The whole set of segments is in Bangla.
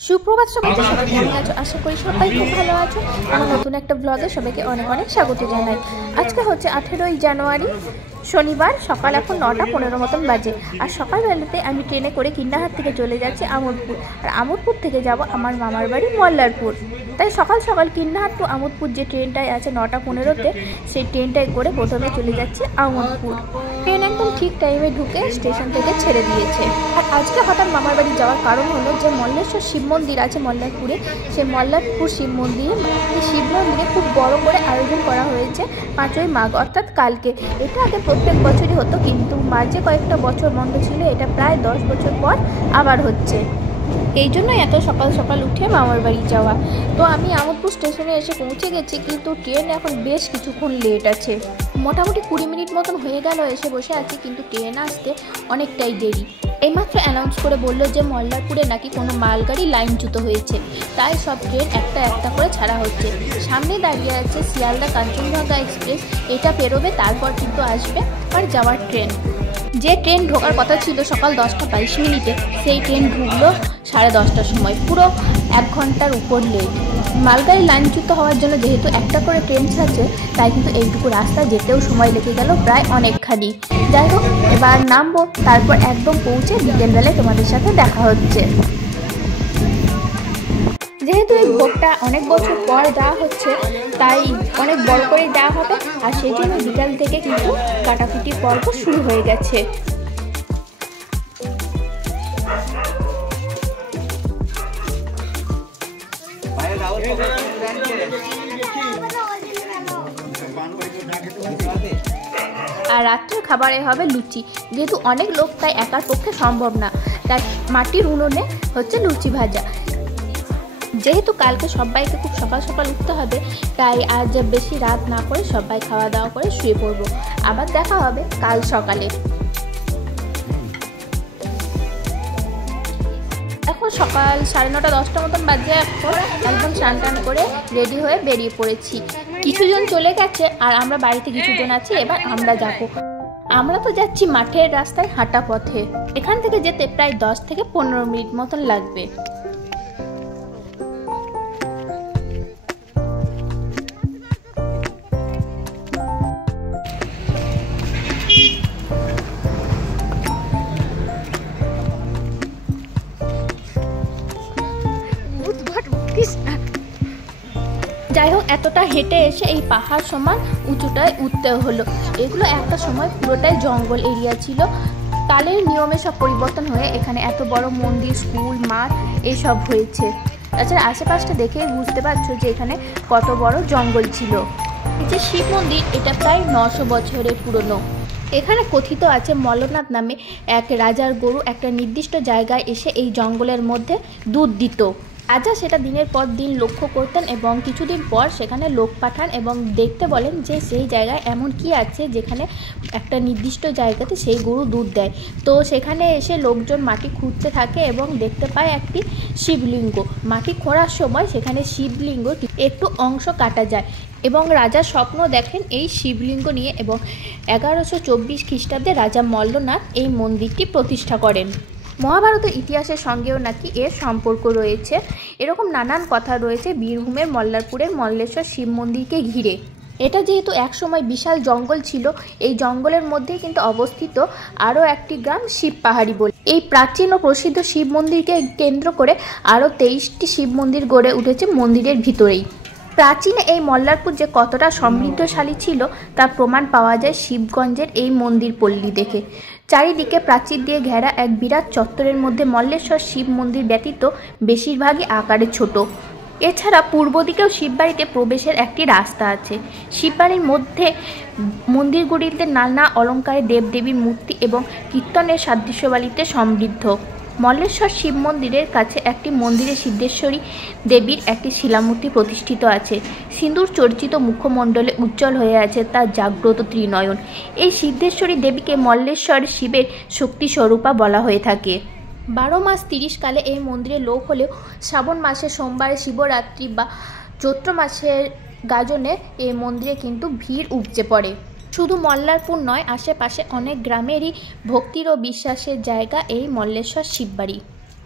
সুপ্রভাত সবাইকে, সবাই কেমন আছো? আশা করি সবাই খুব ভালো আছো। আমার নতুন একটা ব্লগে সবাইকে অনেক অনেক স্বাগত জানাই। আজকে হচ্ছে 18ই জানুয়ারি, শনিবার। সকাল এখন 9:15 মতন বাজে। আর সকালবেলাতে আমি ট্রেনে করে কিন্নাহাট থেকে চলে যাচ্ছি আমোদপুর। আর আমোদপুর থেকে যাব আমার মামার বাড়ি মল্লারপুর। তাই সকাল সকাল কিন্নাহাট টু আমোদপুর যে ট্রেনটায় আছে 9:15-তে, সেই ট্রেনটায় করে প্রথমে চলে যাচ্ছি আমোদপুর। ট্রেন একদম ঠিক টাইমে ঢুকে স্টেশন থেকে ছেড়ে দিয়েছে। আর আজকে হঠাৎ মামার বাড়ি যাওয়ার কারণ হলো যে মল্লেশ্বর শিব মন্দির আছে মল্লারপুরে, সেই মল্লারপুর শিব মন্দিরে, এই শিব মন্দিরে খুব বড় করে আয়োজন করা হয়েছে 5ই মাঘ অর্থাৎ কালকে। এটা আগে প্রত্যেক বছরই হতো, কিন্তু মাঝে কয়েকটা বছর বন্ধ ছিল। এটা প্রায় 10 বছর পর আবার হচ্ছে। এই জন্য এত সকাল সকাল উঠে মামার বাড়ি যাওয়া। তো আমি আমোদপুর স্টেশনে এসে পৌঁছে গেছি, কিন্তু ট্রেন এখন বেশ কিছুক্ষণ লেট আছে। মোটামুটি 20 মিনিট মতন হয়ে গেল এসে বসে আছি, কিন্তু ট্রেন আসতে অনেকটাই দেরি। এইমাত্র অ্যানাউন্স করে বললো যে মল্লারপুরে নাকি কোনো মালগাড়ি লাইনচ্যুত হয়েছে, তাই সব ট্রেন একটা একটা করে ছাড়া হচ্ছে। সামনে দাঁড়িয়ে আছে শিয়ালদা কাঞ্চনজঙ্ঘা এক্সপ্রেস। এটা পেরোবে, তারপর কিন্তু আসবে আর যাওয়ার ট্রেন। যে ট্রেন ঢোকার কথা ছিল সকাল 10:22, সেই ট্রেন ঢুকলো 10:30টার সময়, পুরো 1 ঘন্টার উপর লেট। মালগাড়ি লাইনচ্যুত হওয়ার জন্য যেহেতু একটা করে ট্রেন ছাড়ছে, তাই কিন্তু এইটুকু রাস্তা যেতেও সময় লেগে গেল প্রায় অনেকখানি। যাই হোক, এবার নামবো, তারপর একদম পৌঁছে বিকেলবেলায় তোমাদের সাথে দেখা হচ্ছে। যেহেতু এই ভোগটা অনেক বছর পর দেওয়া হচ্ছে, তাই অনেক বড় করে দেওয়া হবে। আর সেই জন্য বিকাল থেকে কিন্তু কাটাকুটি পর্ব শুরু হয়ে গেছে। আর রাত্রের খাবারে হবে লুচি। যেহেতু অনেক লোক, তাই একার পক্ষে সম্ভব না, তাই মাটির উনুনে হচ্ছে লুচি ভাজা। যেহেতু কালকে সবাইকে খুব সকাল সকাল উঠতে হবে, তাই আজ বেশি রাত না করে সবাই খাওয়া দাওয়া করে শুয়ে পড়বো। আবার দেখা হবে কাল সকালে। এখন সকাল 9:30-10টা মতন বাজে। এখন একদম স্নান টান করে রেডি হয়ে বেরিয়ে পড়েছি। কিছুজন চলে গেছে আর আমরা বাড়িতে কিছুজন আছি। এবার আমরা যাব। আমরা তো যাচ্ছি মাঠের রাস্তায় হাঁটা পথে। এখান থেকে যেতে প্রায় 10 থেকে 15 মিনিট মতন লাগবে। যাই হোক, এতটা হেঁটে এসে এই পাহাড় সমান উঁচুটায় উঠতে হলো। এগুলো একটা সময় পুরোটাই জঙ্গল এরিয়া ছিল। কালের নিয়মে সব পরিবর্তন হয়ে এখানে এত বড় মন্দির, স্কুল, মাঠ এইসব হয়েছে। তাছাড়া আশেপাশটা দেখে বুঝতে পারছো যে এখানে কত বড় জঙ্গল ছিল। এই যে শিব মন্দির, এটা প্রায় 900 বছরের পুরনো। এখানে কথিত আছে মল্লনাথ নামে এক রাজার গরু একটা নির্দিষ্ট জায়গায় এসে এই জঙ্গলের মধ্যে দুধ দিত। রাজা সেটা দিনের পর দিন লক্ষ্য করতেন এবং কিছুদিন পর সেখানে লোক পাঠান এবং দেখতে বলেন যে সেই জায়গায় এমন কি আছে যেখানে একটা নির্দিষ্ট জায়গাতে সেই গরু দুধ দেয়। তো সেখানে এসে লোকজন মাটি খুঁড়তে থাকে এবং দেখতে পায় একটি শিবলিঙ্গ। মাটি খোঁড়ার সময় সেখানে শিবলিঙ্গ একটু অংশ কাটা যায় এবং রাজা স্বপ্ন দেখেন এই শিবলিঙ্গ নিয়ে, এবং 1124 খ্রিস্টাব্দে রাজা মল্লনাথ এই মন্দিরটি প্রতিষ্ঠা করেন। মহাভারতের ইতিহাসের সঙ্গেও নাকি এর সম্পর্ক রয়েছে। এরকম নানান কথা রয়েছে বীরভূমের মল্লারপুরের মল্লেশ্বর শিব মন্দিরকে ঘিরে। এটা যেহেতু একসময় বিশাল জঙ্গল ছিল, এই জঙ্গলের মধ্যেই কিন্তু অবস্থিত আরও একটি গ্রাম শিব পাহাড়ি বলে। এই প্রাচীন ও প্রসিদ্ধ শিব মন্দিরকে কেন্দ্র করে আরও 23টি শিব মন্দির গড়ে উঠেছে মন্দিরের ভিতরেই। প্রাচীন এই মল্লারপুর যে কতটা সমৃদ্ধশালী ছিল তার প্রমাণ পাওয়া যায় শিবগঞ্জের এই মন্দির পল্লী দেখে। চারিদিকে প্রাচীর দিয়ে ঘেরা এক বিরাট চত্বরের মধ্যে মল্লেশ্বর শিব মন্দির ব্যতীত বেশিরভাগই আকারে ছোট। এছাড়া পূর্ব দিকেও শিববাড়িতে প্রবেশের একটি রাস্তা আছে। শিববাড়ির মধ্যে মন্দিরগুলিতে নানা অলঙ্কারে দেবদেবীর মূর্তি এবং কীর্তনের সাদৃশ্যবালিতে সমৃদ্ধ। মল্লেশ্বর শিব মন্দিরের কাছে একটি মন্দিরে সিদ্ধেশ্বরী দেবীর একটি শিলামূর্তি প্রতিষ্ঠিত আছে। সিঁদুর চর্চিত মুখমণ্ডলে উজ্জ্বল হয়ে আছে তার জাগ্রত ত্রিনয়ন। এই সিদ্ধেশ্বরী দেবীকে মল্লেশ্বর শিবের শক্তিস্বরূপা বলা হয়ে থাকে। 12 মাস 30 কালে এই মন্দিরে লোক হলেও শ্রাবণ মাসে সোমবারে শিবরাত্রি বা চৈত্র মাসের গাজনে এই মন্দিরে কিন্তু ভিড় উপচে পড়ে। শুধু মল্লারপুর নয়, আশেপাশে অনেক গ্রামেরই ভক্তির ও বিশ্বাসের জায়গা এই মল্লেশ্বর শিববাড়ি।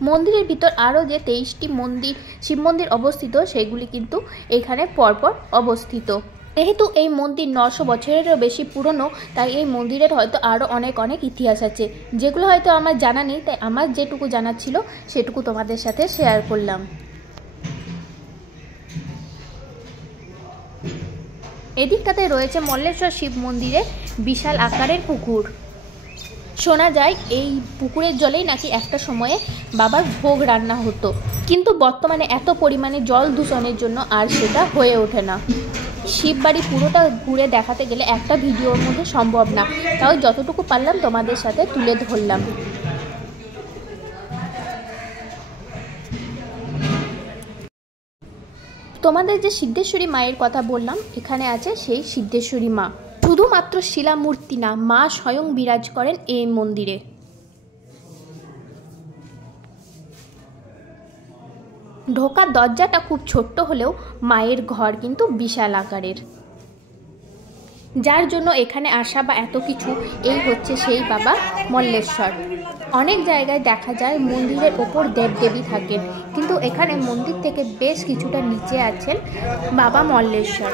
মন্দিরের ভিতর আরও যে 23টি মন্দির শিব মন্দির অবস্থিত সেগুলি কিন্তু এখানে পরপর অবস্থিত। যেহেতু এই মন্দির 900 বছরেরও বেশি পুরনো, তাই এই মন্দিরের হয়তো আরও অনেক ইতিহাস আছে, যেগুলো হয়তো আমার জানা নেই, তাই আমার যেটুকু জানা ছিল সেটুকু তোমাদের সাথে শেয়ার করলাম। এদিকটাতে রয়েছে মল্লেশ্বর শিব মন্দিরে বিশাল আকারের পুকুর। শোনা যায় এই পুকুরের জলেই নাকি একটা সময়ে বাবার ভোগ রান্না হতো, কিন্তু বর্তমানে এত পরিমাণে জল দূষণের জন্য আর সেটা হয়ে ওঠে না। শিববাড়ি পুরোটা ঘুরে দেখাতে গেলে একটা ভিডিওর মধ্যে সম্ভব না, তাও যতটুকু পারলাম তোমাদের সাথে তুলে ধরলাম। তোমাদের যে সিদ্ধেশ্বরী মায়ের কথা বললাম, এখানে আছে সেই সিদ্ধেশ্বরী মা। শুধুমাত্র শিলামূর্তি না, মা স্বয়ং বিরাজ করেন এই মন্দিরে। ঢোকার দরজাটা খুব ছোট্ট হলেও মায়ের ঘর কিন্তু বিশাল আকারের, যার জন্য এখানে আসা বা এত কিছু, এই হচ্ছে সেই বাবা মল্লেশ্বর। অনেক জায়গায় দেখা যায় মন্দিরের ওপর দেবদেবী থাকেন, কিন্তু এখানে মন্দির থেকে বেশ কিছুটা নিচে আছেন বাবা মল্লেশ্বর।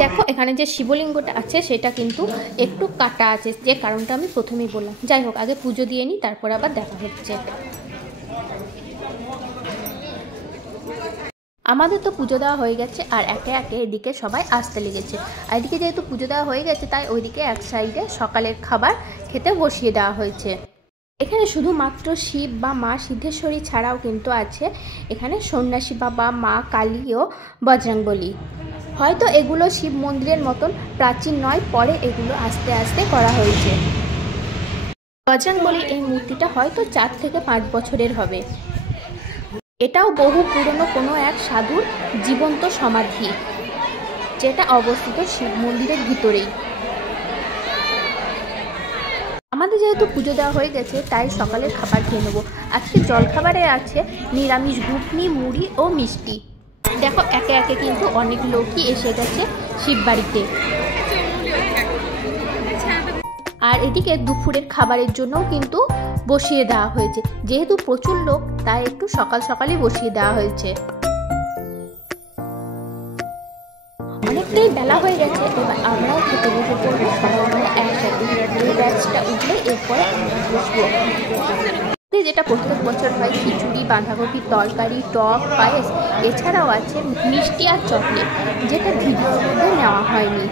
দেখো এখানে যে শিবলিঙ্গটা আছে সেটা কিন্তু একটু কাটা আছে, যে কারণটা আমি প্রথমেই বললাম। যাই হোক, আগে পুজো দিয়ে নিই, তারপর আবার দেখা হচ্ছে। আমাদের তো পুজো দেওয়া হয়ে গেছে, আর একে একে এদিকে সবাই আসতে লেগেছে। আর এদিকে যেহেতু পুজো দেওয়া হয়ে গেছে, তাই ওইদিকে এক সাইডে সকালের খাবার খেতে বসিয়ে দেওয়া হয়েছে। এখানে শুধুমাত্র শিব বা মা সিদ্ধেশ্বরী ছাড়াও কিন্তু আছে এখানে সন্ন্যাসী বাবা, মা কালী ও বজরংবলী। হয়তো এগুলো শিব মন্দিরের মতন প্রাচীন নয়, পরে এগুলো আস্তে আস্তে করা হয়েছে। বজরংবলী এই মূর্তিটা হয়তো 4 থেকে 5 বছরের হবে। এটাও বহু পুরনো কোনো এক সাধুর জীবন্ত সমাধি, যেটা অবস্থিত শিব মন্দিরের ভিতরেই। আমাদের যেহেতু পুজো দেওয়া হয়ে গেছে, তাই সকালের খাবার খেয়ে নেবো। আজকে জলখাবারে আছে নিরামিষ ঘুগনি, মুড়ি ও মিষ্টি। দেখো একে একে কিন্তু অনেক লোকই এসে গেছে শিববাড়িতে। আর এদিকে দুপুরের খাবারের জন্যও কিন্তু বসিয়ে দেওয়া হয়েছে। যেহেতু প্রচুর লোক, তাই একটু সকাল সকালই বসিয়ে দেওয়া হয়েছে। অনেকটাই বেলা হয়ে গেছে, এবার আমরাও খেতে বসে পড়বো সবাই মিলে একসাথে। এই ব্যাচটা উঠলে এরপরে আমরা বসবো। যেটা প্রত্যেক বছর হয় খিচুড়ি, বাঁধাকপির তরকারি, টক, পায়েস, এছাড়াও আছে মিষ্টি আর চকলেট, যেটা ভিডিওর মধ্যে নেওয়া হয়নি।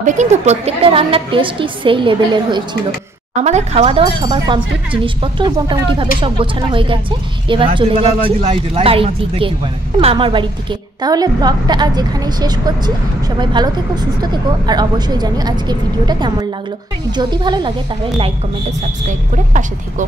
তবে কিন্তু প্রত্যেকটা রান্নার টেস্টই সেই লেভেলের হয়েছিল। আমাদের খাওয়া দাওয়া সবার কমপ্লিট, জিনিসপত্র মোটামুটিভাবে সব গোছানো হয়ে গেছে। এবার চলে যাচ্ছি বাড়ির দিকে, মামার বাড়ির দিকে। তাহলে ব্লগটা আর যেখানেই শেষ করছি। সবাই ভালো থেকো, সুস্থ থেকো, আর অবশ্যই জানিও আজকের ভিডিওটা কেমন লাগলো। যদি ভালো লাগে তাহলে লাইক, কমেন্ট ও সাবস্ক্রাইব করে পাশে থেকো।